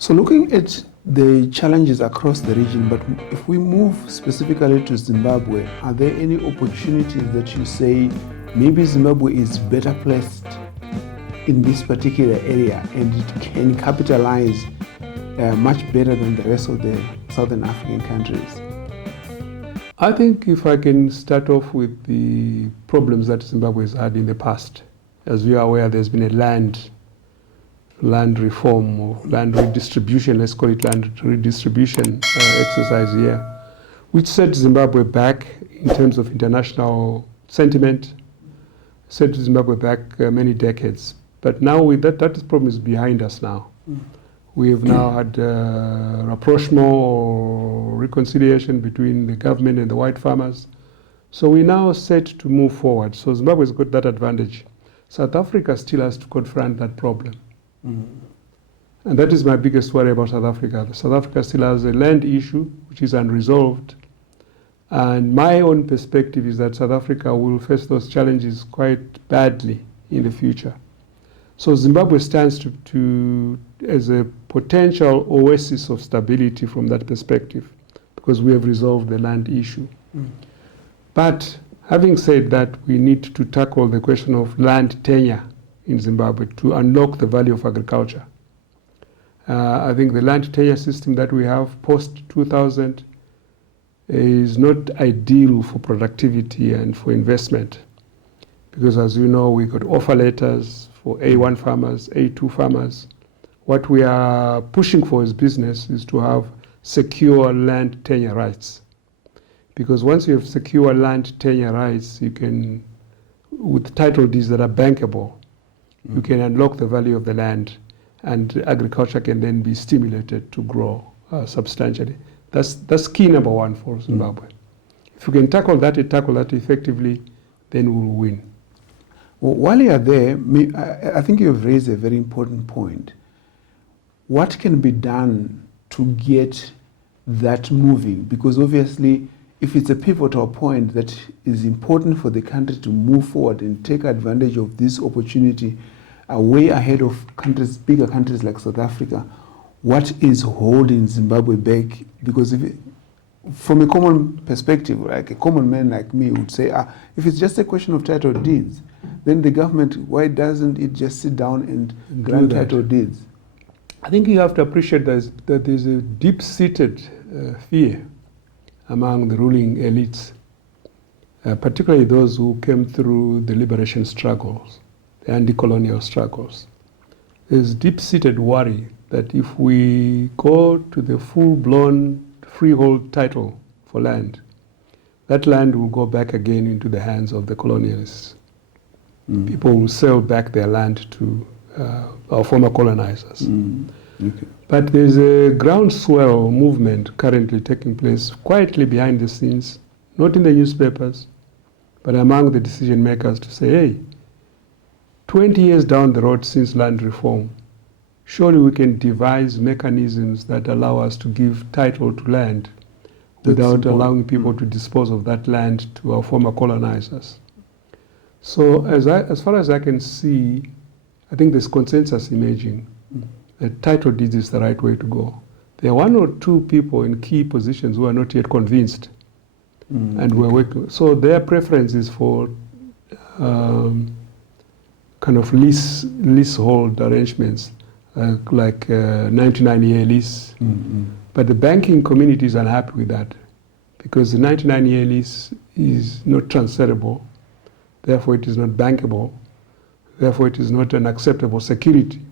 So looking at the challenges across the region, but if we move specifically to Zimbabwe, are there any opportunities that you say maybe Zimbabwe is better placed in this particular area and it can capitalize much better than the rest of the Southern African countries? I think if I can start off with the problems that Zimbabwe has had in the past. As we are aware, there's been a land reform or land redistribution, let's call it land redistribution exercise here, which set Zimbabwe back in terms of international sentiment, set Zimbabwe back many decades. But now with that problem is behind us now. We have now had rapprochement or reconciliation between the government and the white farmers. So we're now set to move forward. So Zimbabwe's got that advantage. South Africa still has to confront that problem. And that is my biggest worry about South Africa. South Africa still has a land issue which is unresolved. And my own perspective is that South Africa will face those challenges quite badly in the future. So Zimbabwe stands to as a potential oasis of stability from that perspective, because we have resolved the land issue. But having said that, we need to tackle the question of land tenure in Zimbabwe to unlock the value of agriculture. I think the land tenure system that we have post-2000 is not ideal for productivity and for investment, because as you know, we got offer letters for A1 farmers, A2 farmers. What we are pushing for as business is to have secure land tenure rights. Because once you have secure land tenure rights, you can, with title deeds that are bankable, you can unlock the value of the land, and agriculture can then be stimulated to grow substantially. That's key number one for Zimbabwe. If we can tackle that effectively, then we'll win. Well, while you are there, I think you have raised a very important point. What can be done to get that moving? Because obviously, if it's a pivotal point that is important for the country to move forward and take advantage of this opportunity way ahead of countries, bigger countries like South Africa, what is holding Zimbabwe back? Because from a common perspective, like a common man like me would say, if it's just a question of title deeds, then the government, why doesn't it just sit down and grant title deeds? I think you have to appreciate that there's a deep-seated fear among the ruling elites, particularly those who came through the liberation struggles, the anti-colonial struggles. There's deep-seated worry that if we go to the full-blown freehold title for land, that land will go back again into the hands of the colonialists. People will sell back their land to our former colonizers. Okay. But there's a groundswell movement currently taking place quietly behind the scenes, not in the newspapers, but among the decision makers to say, hey, 20 years down the road since land reform, surely we can devise mechanisms that allow us to give title to land without allowing people to dispose of that land to our former colonizers. So as far as I can see, I think there's consensus emerging that title deeds is the right way to go. There are one or two people in key positions who are not yet convinced, and we're working. So their preference is for kind of leasehold arrangements, like 99-year lease. But the banking community is unhappy with that, because the 99-year lease is not transferable. Therefore, it is not bankable. Therefore, it is not an acceptable security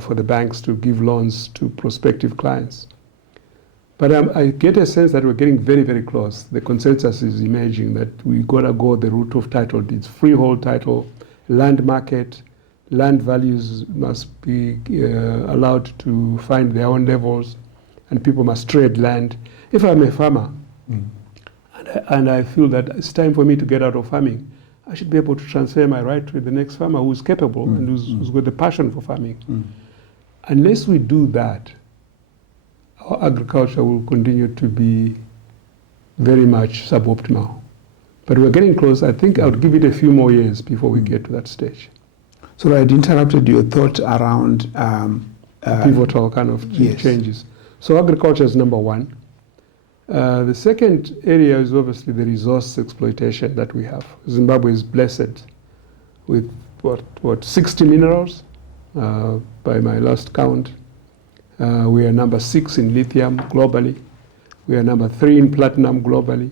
for the banks to give loans to prospective clients. But I get a sense that we're getting very, very close. The consensus is emerging that we got to go the route of title deeds, freehold title, land market, land values must be allowed to find their own levels, and people must trade land. If I'm a farmer and I feel that it's time for me to get out of farming, I should be able to transfer my right to the next farmer who's capable and who's got the passion for farming. Unless we do that, our agriculture will continue to be very much suboptimal. But we're getting close. I think I would give it a few more years before we get to that stage. So I had interrupted your thought around pivotal kind of yes. changes. So agriculture is number one. The second area is obviously the resource exploitation that we have. Zimbabwe is blessed with what 60 minerals by my last count. We are number 6 in lithium globally. We are number 3 in platinum globally.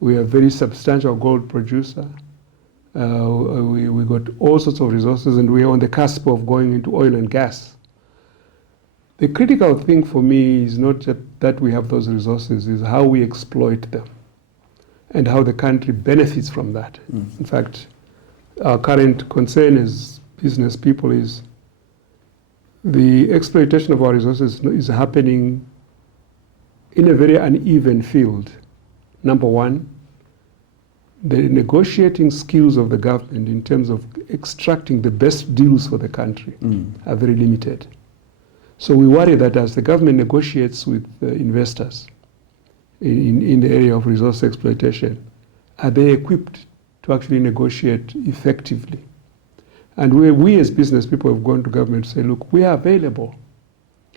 We are a very substantial gold producer. We got all sorts of resources, and we are on the cusp of going into oil and gas. The critical thing for me is not just that we have those resources, is how we exploit them and how the country benefits from that. In fact, our current concern as business people is the exploitation of our resources is happening in a very uneven field. Number one, the negotiating skills of the government in terms of extracting the best deals for the country are very limited. So we worry that as the government negotiates with investors in the area of resource exploitation, are they equipped to actually negotiate effectively? And we as business people have gone to government to say, look, we are available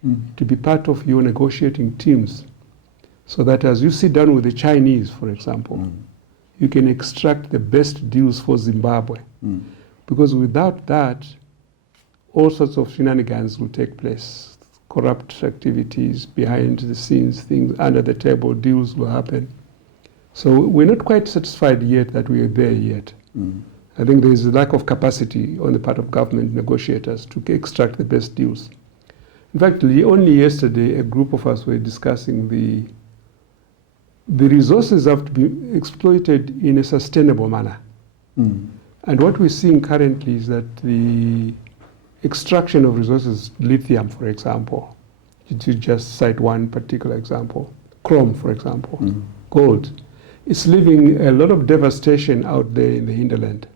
to be part of your negotiating teams, so that as you sit down with the Chinese, for example, you can extract the best deals for Zimbabwe. Because without that, all sorts of shenanigans will take place. Corrupt activities, behind the scenes, things under the table, deals will happen. So we're not quite satisfied yet that we are there yet. I think there is a lack of capacity on the part of government negotiators to extract the best deals. In fact, only yesterday, a group of us were discussing the resources have to be exploited in a sustainable manner. And what we're seeing currently is that the extraction of resources, lithium, for example, to just cite one particular example, chrome, for example, gold, it's leaving a lot of devastation out there in the hinterland.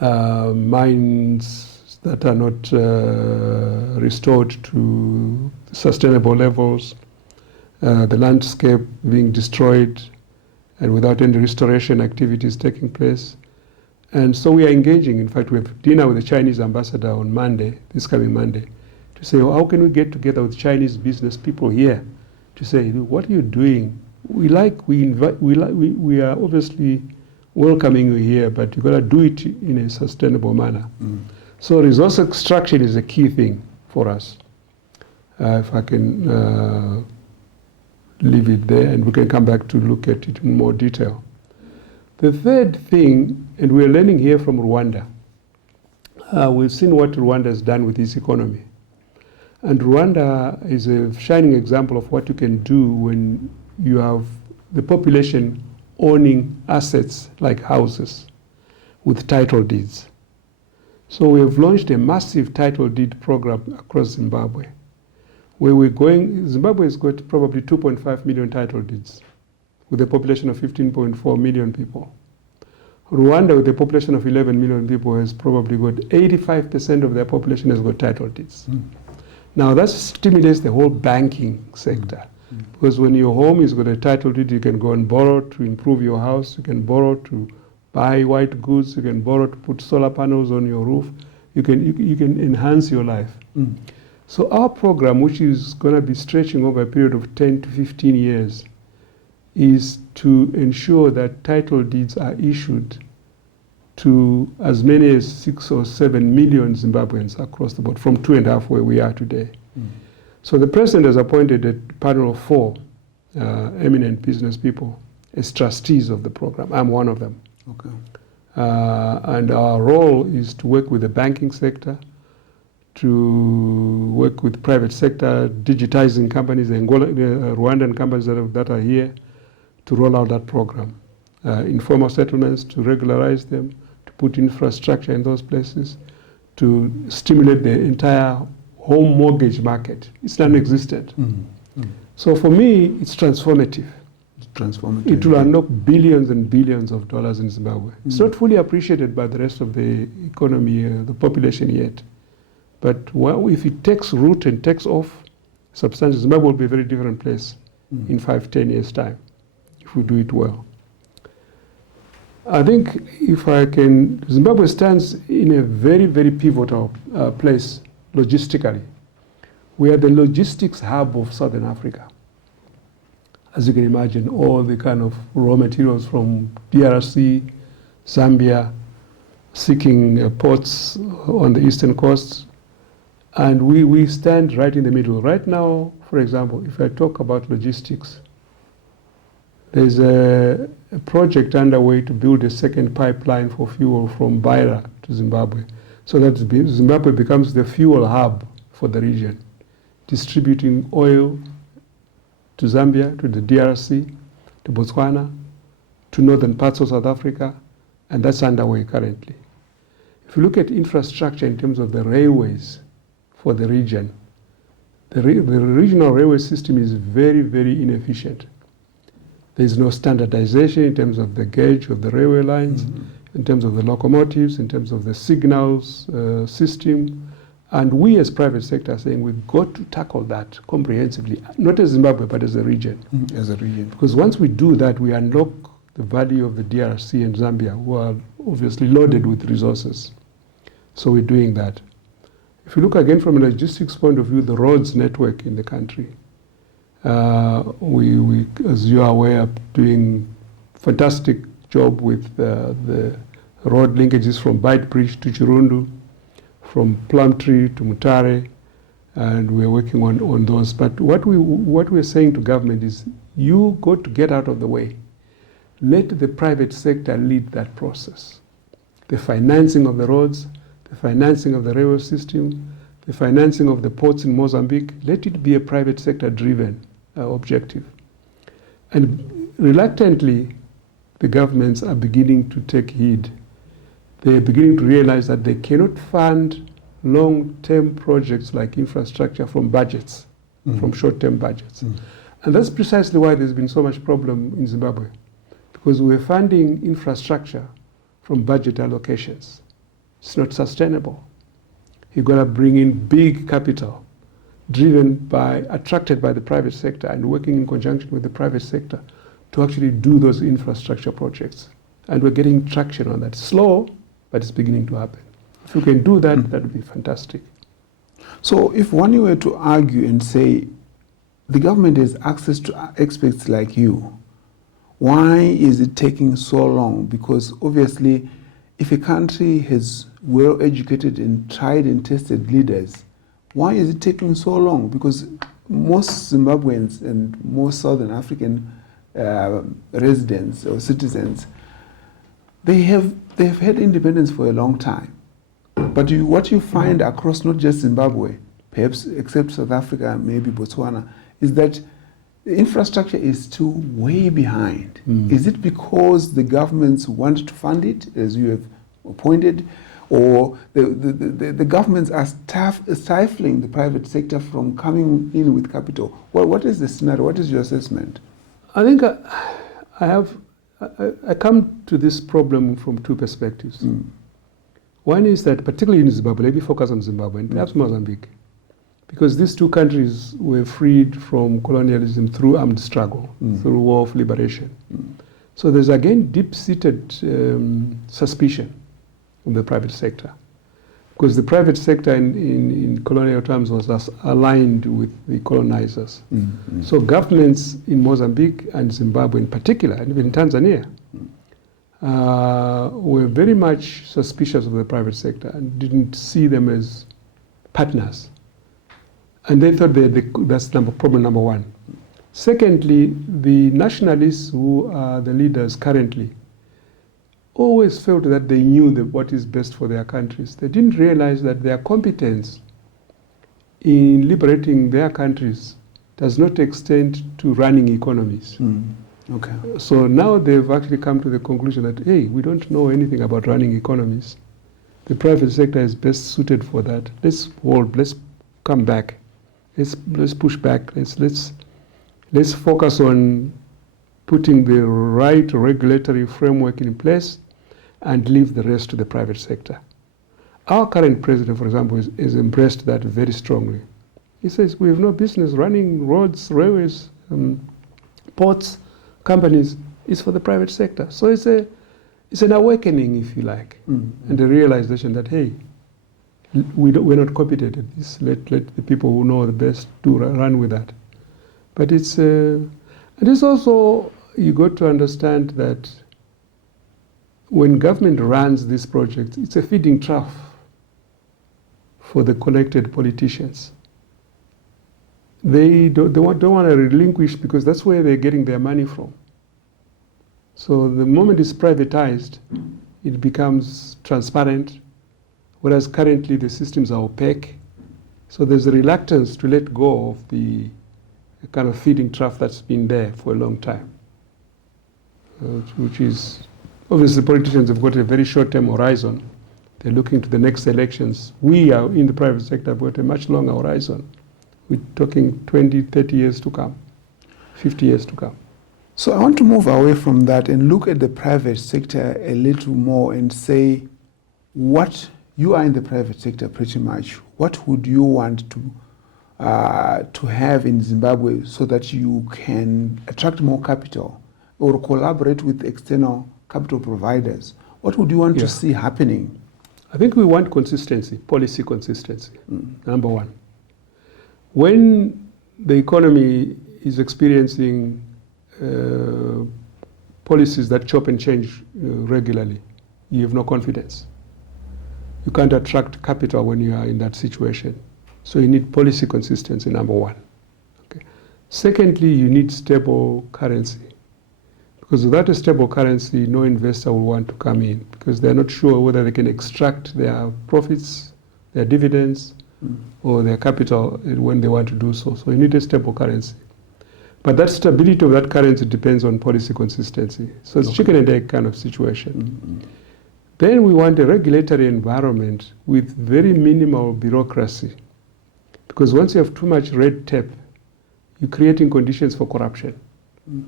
Mines that are not restored to sustainable levels, the landscape being destroyed and without any restoration activities taking place. And so we are engaging. In fact, we have dinner with the Chinese ambassador on Monday, this coming Monday, to say, well, how can we get together with Chinese business people here to say, what are you doing? We are obviously welcoming you here, but you've got to do it in a sustainable manner. So resource extraction is a key thing for us. If I can leave it there, and we can come back to look at it in more detail. The third thing, and we're learning here from Rwanda, we've seen what Rwanda has done with its economy. And Rwanda is a shining example of what you can do when you have the population owning assets like houses with title deeds. So we have launched a massive title deed program across Zimbabwe, where we're going. Zimbabwe has got probably 2.5 million title deeds with a population of 15.4 million people. Rwanda, with a population of 11 million people, has probably got 85% of their population has got title deeds. Now that stimulates the whole banking sector. Because when your home is got a title deed, you can go and borrow to improve your house, you can borrow to buy white goods, you can borrow to put solar panels on your roof, you can enhance your life. So our program, which is going to be stretching over a period of 10 to 15 years, is to ensure that title deeds are issued to as many as 6 or 7 million Zimbabweans across the board, from 2.5 where we are today. So the president has appointed a panel of 4 eminent business people as trustees of the program. I'm one of them. Okay. And our role is to work with the banking sector, to work with private sector, digitizing companies, the Rwandan companies that are here, to roll out that program. Informal settlements, to regularize them, to put infrastructure in those places, to stimulate the entire home mortgage market. It's non-existent. So for me, it's transformative. It will unlock billions and billions of dollars in Zimbabwe. It's not fully appreciated by the rest of the economy, the population yet. But if it takes root and takes off substantially, Zimbabwe will be a very different place in 5-10 years' time, if we do it well. I think if I can, Zimbabwe stands in a very, very pivotal place logistically. We are the logistics hub of Southern Africa. As you can imagine, all the kind of raw materials from DRC, Zambia, seeking ports on the eastern coast. And we stand right in the middle. Right now, for example, if I talk about logistics, there's a project underway to build a second pipeline for fuel from Beira to Zimbabwe, so that Zimbabwe becomes the fuel hub for the region, distributing oil to Zambia, to the DRC, to Botswana, to northern parts of South Africa, and that's underway currently. If you look at infrastructure in terms of the railways for the region, the regional railway system is very, very inefficient. There's no standardization in terms of the gauge of the railway lines, in terms of the locomotives, in terms of the signals system. And we as private sector are saying we've got to tackle that comprehensively, not as Zimbabwe, but as a region. As a region. Because once we do that, we unlock the value of the DRC and Zambia, who are obviously loaded with resources. So we're doing that. If you look again from a logistics point of view, the roads network in the country, we, as you are aware, are doing fantastic job with the road linkages from Beitbridge to Chirundu, from Plumtree to Mutare, and we're working on those. But what we're saying to government is, you got to get out of the way. Let the private sector lead that process. The financing of the roads, the financing of the railway system, the financing of the ports in Mozambique, let it be a private sector driven objective. And reluctantly, the governments are beginning to take heed. They're beginning to realize that they cannot fund long-term projects like infrastructure from budgets, from short-term budgets. And that's precisely why there's been so much problem in Zimbabwe, because we're funding infrastructure from budget allocations. It's not sustainable. You've got to bring in big capital, attracted by the private sector and working in conjunction with the private sector to actually do those infrastructure projects. And we're getting traction on that. Slow, but it's beginning to happen. If we can do that, that would be fantastic. So if one were to argue and say, the government has access to experts like you, why is it taking so long? Because obviously, if a country has well-educated and tried and tested leaders, why is it taking so long? Because most Zimbabweans and most Southern African residents or citizens, they've had independence for a long time. But what you find across not just Zimbabwe, perhaps except South Africa, maybe Botswana, is that the infrastructure is still way behind. Is it because the governments want to fund it, as you have pointed, or the governments are stifling the private sector from coming in with capital? What is the scenario? What is your assessment? I think I come to this problem from two perspectives. One is that, particularly in Zimbabwe, let me focus on Zimbabwe and perhaps Mozambique, because these two countries were freed from colonialism through armed struggle, through war of liberation. So there's again deep-seated suspicion of the private sector, because the private sector in colonial terms was thus aligned with the colonizers. So governments in Mozambique and Zimbabwe in particular, and even Tanzania, were very much suspicious of the private sector and didn't see them as partners. And they thought that's problem number one. Secondly, the nationalists who are the leaders currently always felt that they knew what is best for their countries. They didn't realize that their competence in liberating their countries does not extend to running economies. Okay. So now they've actually come to the conclusion that, hey, we don't know anything about running economies. The private sector is best suited for that. Let's come back. Let's push back. Let's focus on putting the right regulatory framework in place and leave the rest to the private sector. Our current president, for example, has embraced that very strongly. He says we have no business running roads, railways, ports, companies. It's for the private sector. So it's an awakening, if you like, and a realization that, hey, We're not competent at this. Let the people who know the best run with that. But it's also, you got to understand that when government runs this project, it's a feeding trough for the connected politicians. They don't want to relinquish, because that's where they're getting their money from. So the moment it's privatized, it becomes transparent, whereas currently the systems are opaque. So there's a reluctance to let go of the kind of feeding trough that's been there for a long time, which is, obviously politicians have got a very short-term horizon. They're looking to the next elections. We are in the private sector have got a much longer horizon. We're talking 20, 30 years to come, 50 years to come. So I want to move away from that and look at the private sector a little more and say, what you are in the private sector pretty much. What would you want to have in Zimbabwe so that you can attract more capital or collaborate with external capital providers? What would you want to see happening? I think we want consistency, policy consistency, number one. When the economy is experiencing policies that chop and change regularly, you have no confidence. You can't attract capital when you are in that situation. So you need policy consistency, number one. Okay. Secondly, you need stable currency. Because without a stable currency, no investor will want to come in, because they're not sure whether they can extract their profits, their dividends, or their capital when they want to do so. So you need a stable currency. But that stability of that currency depends on policy consistency. So it's chicken and egg kind of situation. Then we want a regulatory environment with very minimal bureaucracy. Because once you have too much red tape, you're creating conditions for corruption.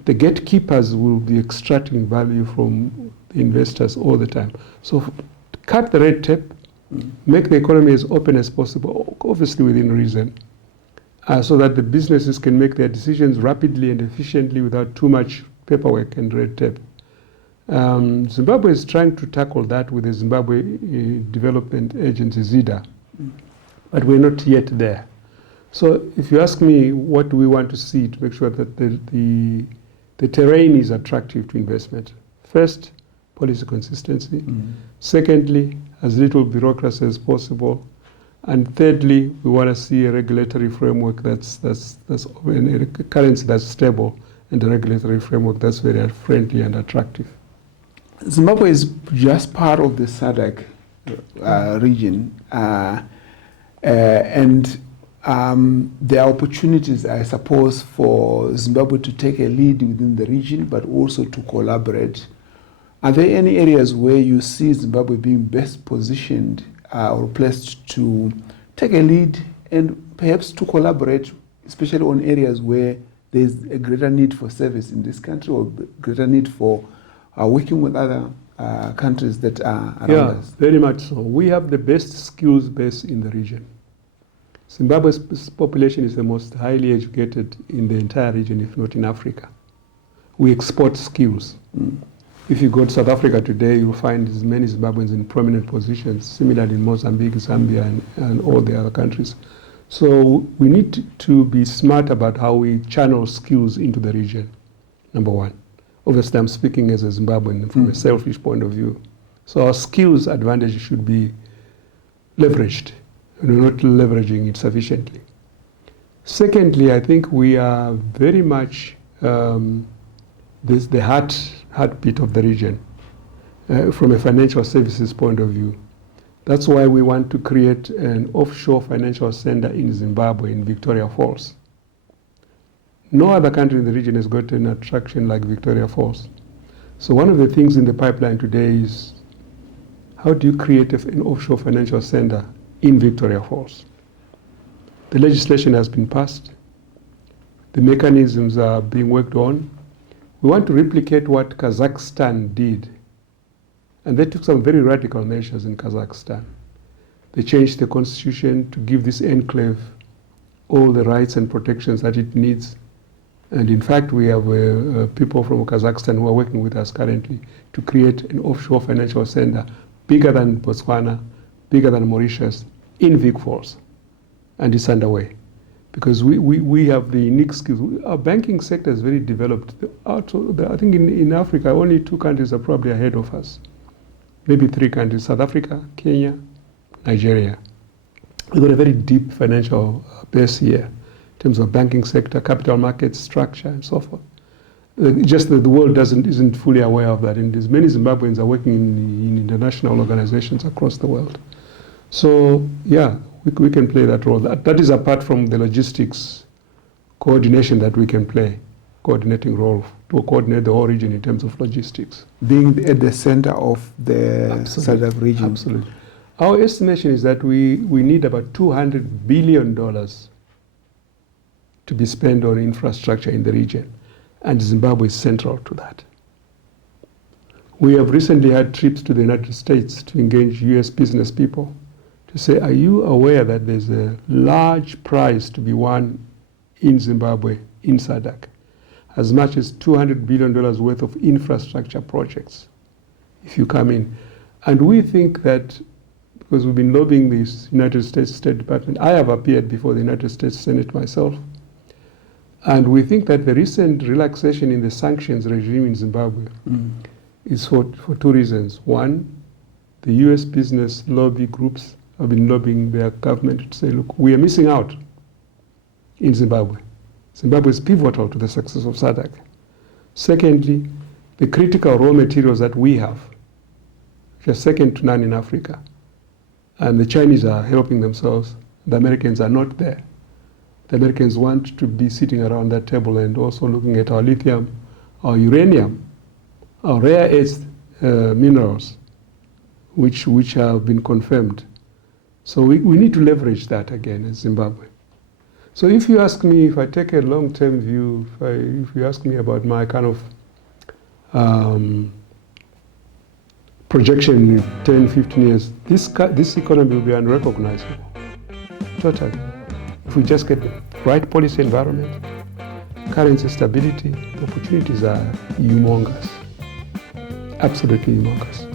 The gatekeepers will be extracting value from the investors all the time. So cut the red tape, make the economy as open as possible, obviously within reason, so that the businesses can make their decisions rapidly and efficiently without too much paperwork and red tape. Zimbabwe is trying to tackle that with the Zimbabwe Development Agency, ZIDA, but we're not yet there. So if you ask me what do we want to see to make sure that the terrain is attractive to investment, first, policy consistency. Secondly, as little bureaucracy as possible. And thirdly, we want to see a regulatory framework that's open, a currency that's stable, and a regulatory framework that's very friendly and attractive. Zimbabwe is just part of the SADC region, and there are opportunities, I suppose, for Zimbabwe to take a lead within the region, but also to collaborate. Are there any areas where you see Zimbabwe being best positioned or placed to take a lead and perhaps to collaborate, especially on areas where there's a greater need for service in this country or greater need for working with other countries that are around us? Very much so. We have the best skills base in the region. Zimbabwe's population is the most highly educated in the entire region, if not in Africa. We export skills. If you go to South Africa today, you'll find many Zimbabweans in prominent positions, similarly in Mozambique, Zambia, and all the other countries. So we need to be smart about how we channel skills into the region, number one. Obviously, I'm speaking as a Zimbabwean from a selfish point of view. So our skills advantage should be leveraged, and we're not leveraging it sufficiently. Secondly, I think we are very much the heartbeat of the region from a financial services point of view. That's why we want to create an offshore financial center in Zimbabwe, in Victoria Falls. No other country in the region has got an attraction like Victoria Falls. So one of the things in the pipeline today is how do you create an offshore financial center in Victoria Falls? The legislation has been passed. The mechanisms are being worked on. We want to replicate what Kazakhstan did. And they took some very radical measures in Kazakhstan. They changed the constitution to give this enclave all the rights and protections that it needs. And in fact, we have people from Kazakhstan who are working with us currently to create an offshore financial center bigger than Botswana, bigger than Mauritius, in Vic Falls, and it's underway. Because we have the unique skills. Our banking sector is very developed. I think in Africa, only 2 countries are probably ahead of us. Maybe 3 countries, South Africa, Kenya, Nigeria. We've got a very deep financial base here in terms of banking sector, capital markets, structure, and so forth. Just that the world isn't fully aware of that. And many Zimbabweans are working in international organizations across the world. So, yeah, we can play that role. That is apart from the logistics coordination that we can play, coordinating role to coordinate the whole region in terms of logistics. Being at the center of the SADC region. Absolutely. Our estimation is that we need about $200 billion to be spent on infrastructure in the region, and Zimbabwe is central to that. We have recently had trips to the United States to engage US business people to say, are you aware that there's a large prize to be won in Zimbabwe, in SADC, as much as $200 billion worth of infrastructure projects, if you come in? And we think that, because we've been lobbying this United States State Department, I have appeared before the United States Senate myself, and we think that the recent relaxation in the sanctions regime in Zimbabwe is for 2 reasons. One, the US business lobby groups have been lobbying their government to say, look, we are missing out in Zimbabwe. Zimbabwe is pivotal to the success of SADC. Secondly, the critical raw materials that we have, which are second to none in Africa, and the Chinese are helping themselves, the Americans are not there. The Americans want to be sitting around that table and also looking at our lithium, our uranium, our rare earth minerals, which have been confirmed. So we need to leverage that again in Zimbabwe. So if you ask me, if I take a long-term view, if you ask me about my kind of projection in 10, 15 years, this economy will be unrecognizable, totally. If we just get the right policy environment, currency stability, the opportunities are humongous, absolutely humongous.